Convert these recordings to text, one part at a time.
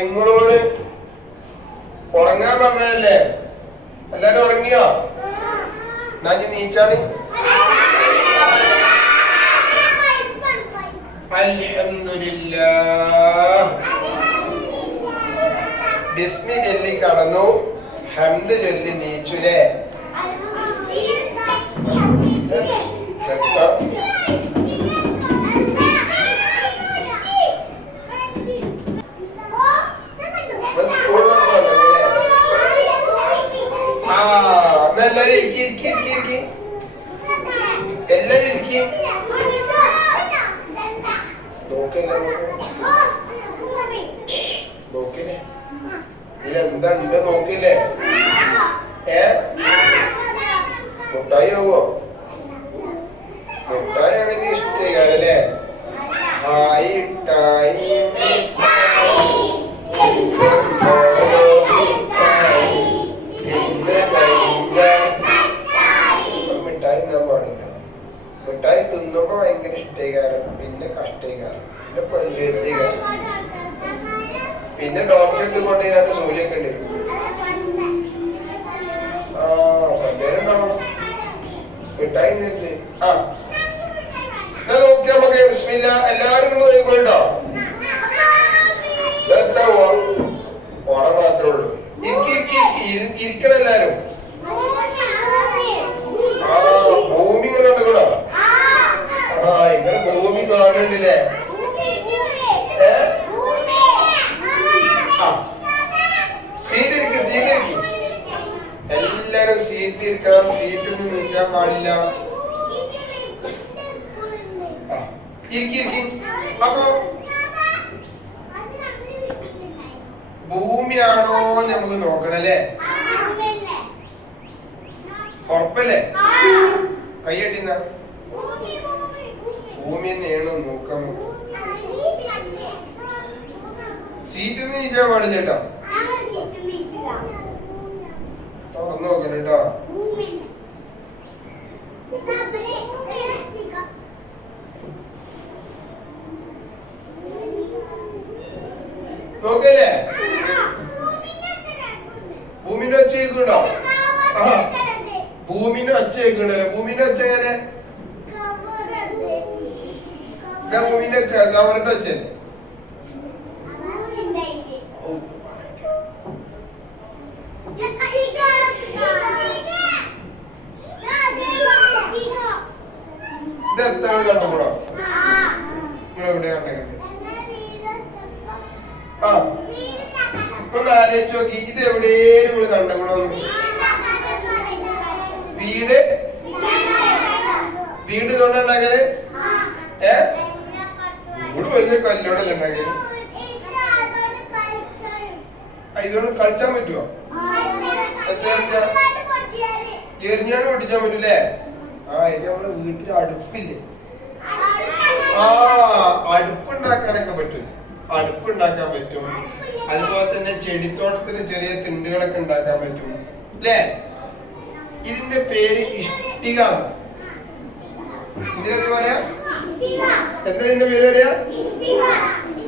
ഇങ്ങളോട് ഉറങ്ങാൻ പറഞ്ഞല്ലേ? എല്ലാരും ഉറങ്ങിയോ? എന്നാ നീച്ചാണ്. അൽഹംദുലില്ലാഹ്. ബിസ്മി ചൊല്ലി കടന്നു, ഹംദ് ചൊല്ലി നീച്ചുലേ. എല്ലാരും ഇരിക്കും. നോക്കില്ലേ ഇതിലെന്താ ഉണ്ട് നോക്കില്ലേ? മുട്ടായി ആവോ? മുട്ടായി ആണെങ്കിൽ ഇഷ്ടല്ലേ? ഹായ് ടായി മിഠായി തിന്നാൻ പാടില്ല. മിഠായി തിന്നുമ്പോ ഭയങ്കര ഇഷ്ടേകാരം, പിന്നെ കഷ്ടേകാരം, പിന്നെ പല്ലുവരുത്തേകാരം, പിന്നെ ഡോക്ടറെ അടുത്ത് കൊണ്ടുപോയി സൂര്യൊക്കെ ഉണ്ട്. പല്ലുവരുണ്ടാവും മിഠായി നിർത്തി. നോക്കി നമുക്ക് ബിസ്മില്ല എല്ലാരും നോക്കിക്കൊണ്ടോ. ഓറ മാത്രമേ ഉള്ളൂ. ഇരിക്കണം എല്ലാരും. ഭൂമി കണ്ടുകൂടാ. ഇങ്ങനെ ഭൂമി കാണുന്നില്ലേ? സീറ്റിരിക്കും. എല്ലാരും സീറ്റിരിക്കണം. സീറ്റൊന്നും നീച്ചാൻ പാടില്ല. അപ്പൊ ഭൂമിയാണോ നമുക്ക് നോക്കണല്ലേ? ഉറപ്പല്ലേ? കൈയട്ടിന്ന ഭൂമി തന്നെയാണോ നോക്കാം. സീറ്റ് നീച്ചാൻ പാടില്ല കേട്ടോ. തുറന്നു നോക്കണ കേട്ടോ. നോക്കല്ലേ? ഭൂമിന്റെ ഒച്ച കേൾക്കുന്നുണ്ടോ? ഭൂമിന്റെ ഒച്ച കേൾക്കുന്നുണ്ടല്ലോ. ഭൂമിന്റെ ഒച്ച എങ്ങനെ? ഭൂമിന്റെ ഒച്ച കവറിന്റെ ഒച്ച അല്ലേ? ഇതെത്താണ് കണ്ടുകൂടോ? നിങ്ങളെവിടെ കണ്ടേ? ഒന്ന് ആലോചിച്ച് നോക്കി. ഇത് എവിടെയും നിങ്ങൾ കണ്ടുകൂടോന്ന്? വീട് ഇതുകൊണ്ടുണ്ടാക്കല്? വീട് വലിയ കല്ലോടല്ലേ ഉണ്ടാക്കല്? ഇതുകൊണ്ട് കളിച്ചാൻ പറ്റുമോ? എറിഞ്ഞാണ് പൊട്ടിച്ചാൻ പറ്റൂലേ? ഇത് നമ്മുടെ വീട്ടിൽ അടുപ്പില്ലേ? അടുപ്പുണ്ടാക്കാനൊക്കെ പറ്റും. അടുപ്പുണ്ടാക്കാൻ പറ്റും. അതുപോലെ തന്നെ ചെടിത്തോട്ടത്തിന് ചെറിയ തിണ്ടുകളൊക്കെ ഉണ്ടാക്കാൻ പറ്റും അല്ലേ? ഇതിന്റെ പേര് ഇഷ്ടിക. ഇതിനെന്താ പറയാ? എന്താ ഇതിന്റെ പേര് പറയാ?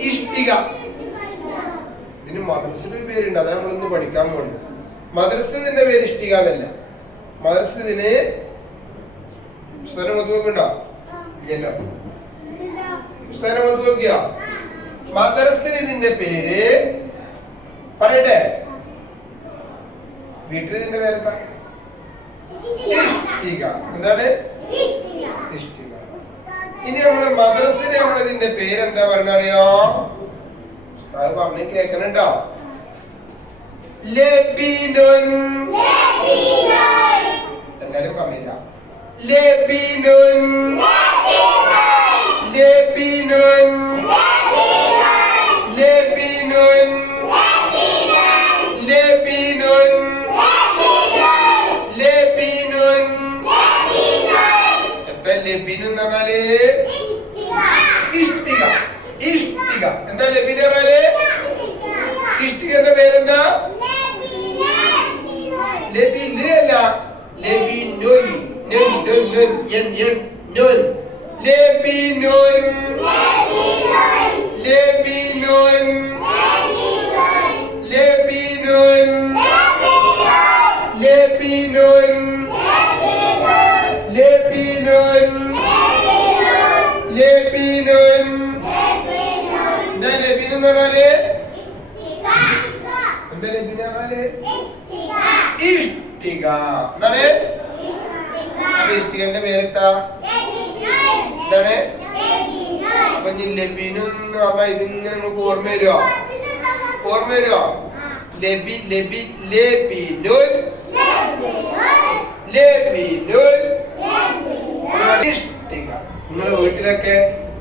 ഇഷ്ടിക. ഇതിന് മദ്രസയുടെ ഒരു പേരുണ്ട്. അതാ നമ്മളിന്ന് പഠിക്കാൻ പോകുന്നത്. മദ്രസത്തിന്റെ പേര് ഇഷ്ടിക എന്നല്ല. മദ്രസ ഇതിന് പുസ്തകം നോക്കിണ്ടോ? ഇല്ലല്ലോ. പുസ്തകം നോക്കിയോ? മദ്രസത്തിന് ഇതിന്റെ പേര് പറയട്ടെ? വീട്ടിൽ ഇതിന്റെ പേരെന്താ? ഇഷ്ടിക. എന്താണ്? ഇഷ്ടിക. ഇനി നമ്മള് മദ്രസന് നമ്മളിതിന്റെ പേരെന്താ പറഞ്ഞറിയോ? അത് പറഞ്ഞ് കേക്കണുണ്ടോ? ലബീനുൻ. എല്ലാരും പറഞ്ഞില്ല. ലബീനുൻ. ലബീനുൻ. ലബീനുൻ. ലബീനുൻ. ലബീനുൻ. എന്താ ലബീനു എന്ന് പറഞ്ഞാല്? ഇഷ്ടിക. ഇഷ്ടിക. എന്താ ലബീൻ പറഞ്ഞാല്? ഇഷ്ടികന്റെ പേരെന്താ? ലബീന് അല്ല, ലബീനുൻ. ലബീനുൻ. പറഞ്ഞാല് എന്താ ലബീന പറഞ്ഞാല് ഇഷ്ടിക. എന്താണ് ഇഷ്ടികന്റെ പേരെത്താ എന്താണ്? അപ്പൊ ലബീനു എന്ന് പറഞ്ഞാൽ ഇതിങ്ങനെ നിങ്ങൾക്ക് ഓർമ്മ വരുമോ? ഓർമ്മ വരുമോ? ലബി ലബി ലബീനുൻ ലബീനുൻ ഇഷ്ടിക. നിങ്ങളെ വീട്ടിലൊക്കെ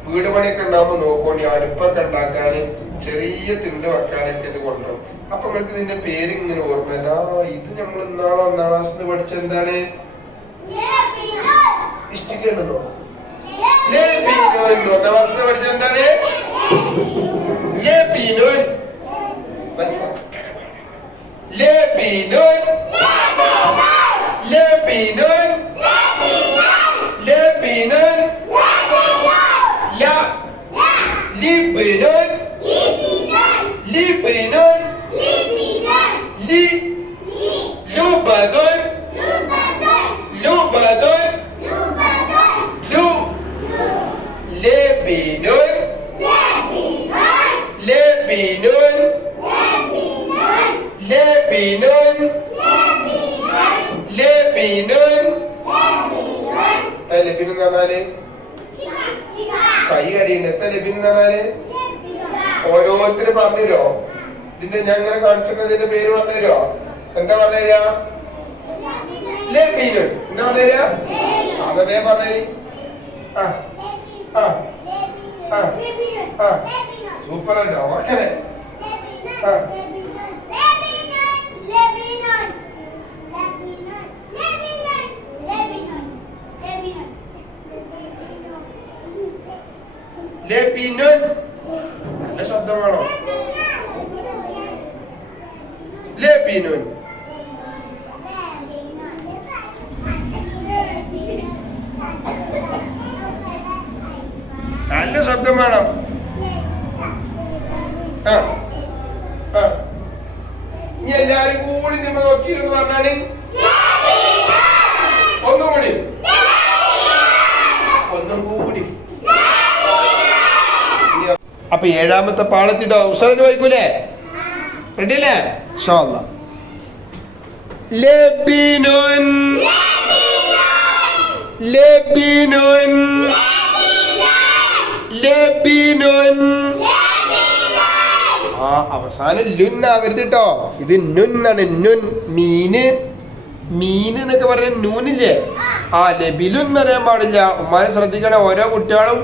വീട് പണിയൊക്കെ ഉണ്ടാകുമ്പോ നോക്കോണ്ടി അടുപ്പൊക്കെ ഉണ്ടാക്കാന് ചെറിയ തിണ്ട് വെക്കാനൊക്കെ ഇത് കൊണ്ടുവരും. അപ്പൊ നിങ്ങൾക്ക് ഇതിന്റെ പേര് ഇങ്ങനെ ഓർമ്മ വരാ. ഇത് നമ്മൾ ഇന്നാളോ ഒന്നാം ക്ലാസ്സിൽ പഠിച്ച എന്താണ്? ഇഷ്ടികയാണെന്നോ? ലബീനുൻ. ഒന്നാം ക്ലാസ്സിൽ പഠിച്ച എന്താണ്? ലബീനുൻ. ലബീനുൻ ലബീനുൻ ലബീനുൻ ലിബ്നുൻ ലിബ്നുൻ ലുബദുൻ ലുബദുൻ ലബീനുൻ ലബീനുൻ ലബീനുൻ ലബീനുൻ. ലബീൻ എന്ന് പറഞ്ഞാല് കൈ കടിയുണ്ട്. എത്ര ലബീൻ എന്ന് പറഞ്ഞാല് ഓരോരുത്തര് പറഞ്ഞുതരോ? ഇതിന്റെ ഞാൻ ഇങ്ങനെ കാണിച്ചതിന്റെ പേര് പറഞ്ഞുതരോ? എന്താ പറഞ്ഞുതരാ? ലബീനുൻ. എന്താ പറഞ്ഞുതരാ? അതേ പറഞ്ഞേ. സൂപ്പർ ആയിട്ടോ. ഓർക്കണേ. ലബീനുൻ നല്ല ശബ്ദമാണോ? ലബീനുൻ. നല്ല ശബ്ദം വേണം. ഇനി എല്ലാരും കൂടി നിങ്ങൾ നോക്കിയിരുന്നു പറഞ്ഞാണ്. ഒന്നും കൂടി ഒന്നും കൂടി. അപ്പൊ ഏഴാമത്തെ പാടത്തിട്ടോ ഉസറിന് വായിക്കൂലേ? റെഡി അല്ലേ? ഇൻഷാ അല്ലാഹ്. ലബീനുൻ ലബീനുൻ ലബീനുൻ. ആ അവസാനം ലുന്നാവരുത് കേട്ടോ. ഇത് നുന്നാണ്. നുൻ. മീന് മീന് എന്നൊക്കെ പറഞ്ഞ നൂനില്ലേ? ആ ലബിലുൻ എന്ന് പറയാൻ പാടില്ല. ഉമ്മാനെ ശ്രദ്ധിക്കണേ. ഓരോ കുട്ടികളും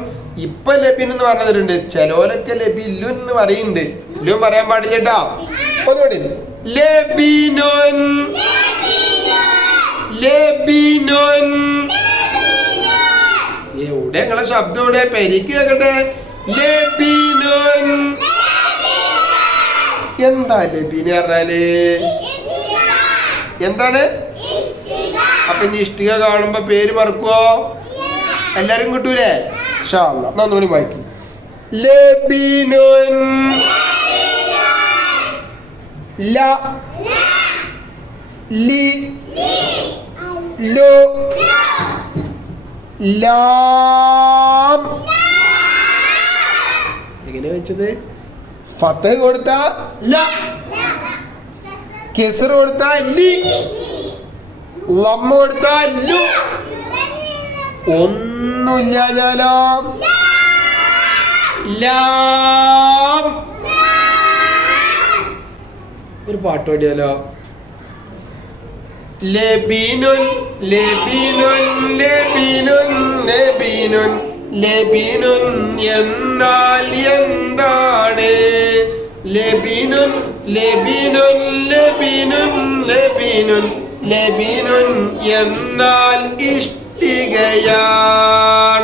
ഇപ്പൊ ലബീൻ എന്ന് പറഞ്ഞിട്ടുണ്ട്. ചിലോലൊക്കെ ലബിലുൻ എന്ന് പറയുന്നുണ്ട്. ലുൻ പറയാൻ പാടില്ല കേട്ടോ. ഒന്നുകൂടി. ലബീനുൻ ലബീനുൻ. എവിടെ നിങ്ങളെ ശബ്ദം? ഇവിടെ പെരിക്ക് കേക്കട്ടെ. ലബീനുൻ. എന്താ ലബീന് പറഞ്ഞാല്? എന്താണ്? അപ്പൊ ഇനി ഇഷ്ടിക കാണുമ്പോ പേര് മറക്കുവോ? എല്ലാരും കിട്ടൂലേ? ഇൻഷാ അല്ലാഹ്. ഒന്നുകൂടി വായിക്കും. ലബീനുൻ ല ലി ലോ ലാം. എങ്ങനെ വെച്ചത്? ഫത്ത് കൊടുത്ത ല, കെസർ കൊടുത്ത ലി, ലമ്മ കൊടുത്ത ലു. ഒന്നുമില്ല ഞാനോ? ലാം. ഒരു പാട്ട് പാടിയാലോ? ലബീനുൻ ലബീനുൻ ലബീനുൻ ലബീനുൻ ലബീനുൻ എന്നാൽ എന്താണ്? ലബീനുൻ ലബീനുൻ ലബീനുൻ ലബീനുൻ ലബീനുൻ എന്നാൽ ഇഷ്ടികയാൻ.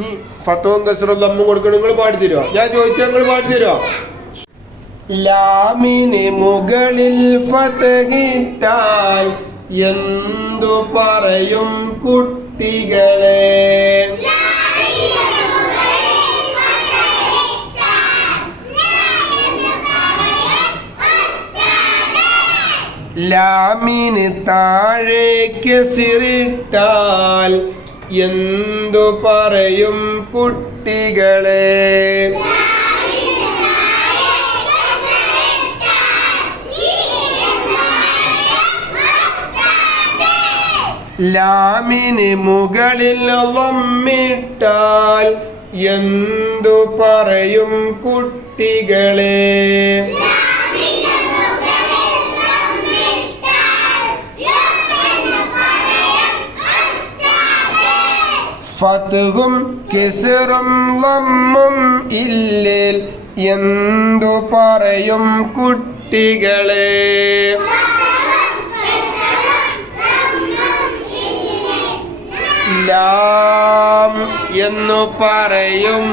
നീ ഫത്തവും കസ്റും ലമ്മും കൊടുക്കണം. നിങ്ങൾ പാടിത്തരുമോ? ഞാൻ ചോദിച്ചാൽ നിങ്ങൾ പാടിത്തരുമോ? ലാമിന് മുകളിൽ ഫതഹിട്ടാൽ എന്തു പറയും കുട്ടികളെ? ലാമിന് താഴേക്ക് സിറിട്ടാൽ എന്തു പറയും കുട്ടികളെ? ലാമിന് മുകളിൽ ലമ്മിട്ടാൽ എന്തു പറയും കുട്ടികളെ? ഫത്ഹും കിസ്റും ലമ്മും ഇല്ലേൽ എന്തു പറയും കുട്ടികളെ? ലാം എന്നു പറയും.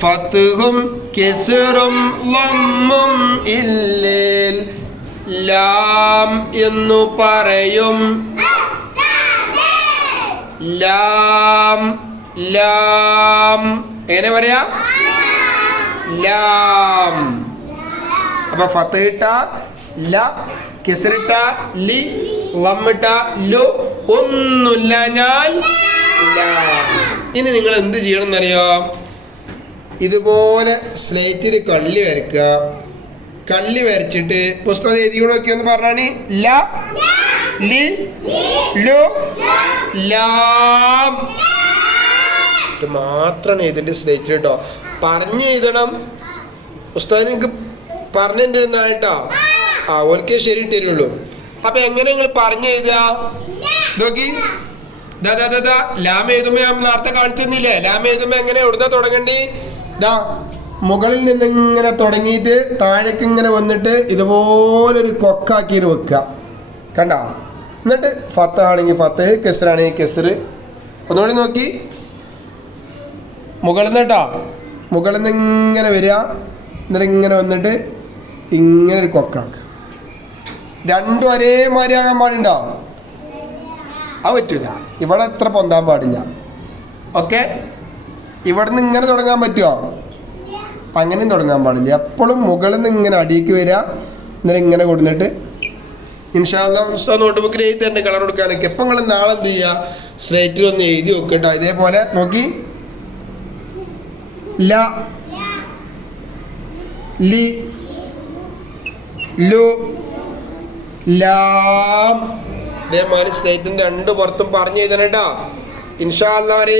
ഫത്ഹും കിസ്റും ലമ്മും ഇല്ലേൽ ലാം എന്നു പറയും. ലാം ലാം എങ്ങനെ പറയാ? ലാം. അപ്പൊ ഫത്ഹ് ഇട്ട ല, കിസ്റിട്ട ലി, ലമ്മിട്ട ലു, ഒന്നുമില്ല ഞാൻ ലാം. ഇനി നിങ്ങൾ എന്ത് ചെയ്യണം എന്നറിയോ? ഇതുപോലെ സ്ലേറ്റിൽ കള്ളി വരയ്ക്കുക. കള്ളി വരച്ചിട്ട് പുസ്തകം എഴുതിക്കണോക്കി ഒന്ന് പറഞ്ഞാണ്. ല ലി ലു ലാം. ഇത് മാത്രമാണ് എഴുതേണ്ട സ്ലേറ്റിൽ കേട്ടോ. പറഞ്ഞ് എഴുതണം. പുസ്തകം നിങ്ങൾക്ക് പറഞ്ഞിരുന്നായിട്ടോ. ഓർക്കേ ശരി ഇട്ടരുള്ളൂ. അപ്പൊ എങ്ങനെ നിങ്ങൾ പറഞ്ഞു എഴുതുക? നോക്കി, ലാം എഴുതുമ്പോ ഞാൻ നേരത്തെ കാണിച്ചെന്നില്ലേ? ലാം എഴുതുമ്പോ എങ്ങനെ എവിടുന്ന തുടങ്ങണ്ടി? മുകളിൽ നിന്ന് ഇങ്ങനെ തുടങ്ങിയിട്ട് താഴേക്ക് ഇങ്ങനെ വന്നിട്ട് ഇതുപോലൊരു കൊക്കാക്കിയിട്ട് വെക്കുക. കണ്ട? എന്നിട്ട് ഫത്ത് ആണെങ്കിൽ ഫത്ത്, കെസറാണെങ്കിൽ കെസറ്. ഒന്നുകൂടി നോക്കി, മുകളിൽ നിന്ന് കേട്ടോ, മുകളിൽ നിന്ന് ഇങ്ങനെ വരിക. എന്നിട്ട് ഇങ്ങനെ വന്നിട്ട് ഇങ്ങനെ ഒരു കൊക്കാക്കുക. രണ്ടും ഒരേമാതിരി ആകാൻ പാടുണ്ടോ? അത് പറ്റൂല. ഇവിടെ എത്ര പൊന്താൻ പാടില്ല. ഓക്കെ, ഇവിടെ നിന്ന് ഇങ്ങനെ തുടങ്ങാൻ പറ്റുമോ? അങ്ങനെയും തുടങ്ങാൻ പാടില്ല. എപ്പോഴും മുകളിൽ നിന്ന് ഇങ്ങനെ അടിയിലേക്ക് വരിക. എന്നിട്ട് ഇങ്ങനെ കൊടുത്തിട്ട് ഇൻഷാ അല്ലാഹ് നോട്ട് ബുക്കിൽ എഴുതി തന്നെ കളർ കൊടുക്കാനൊക്കെ. എപ്പം നിങ്ങൾ നാളെ എന്ത് ചെയ്യുക? സ്ലേറ്റിൽ ഒന്ന് എഴുതി വെക്കട്ടോ. ഇതേപോലെ നോക്കി, ല ലി ലു ലാം. ഇതേമാതിരി സ്ലേറ്റിന്റെ രണ്ട് പുറത്തും പറഞ്ഞു എഴുതണം കേട്ടോ. ഇൻഷാ അല്ലാഹ്.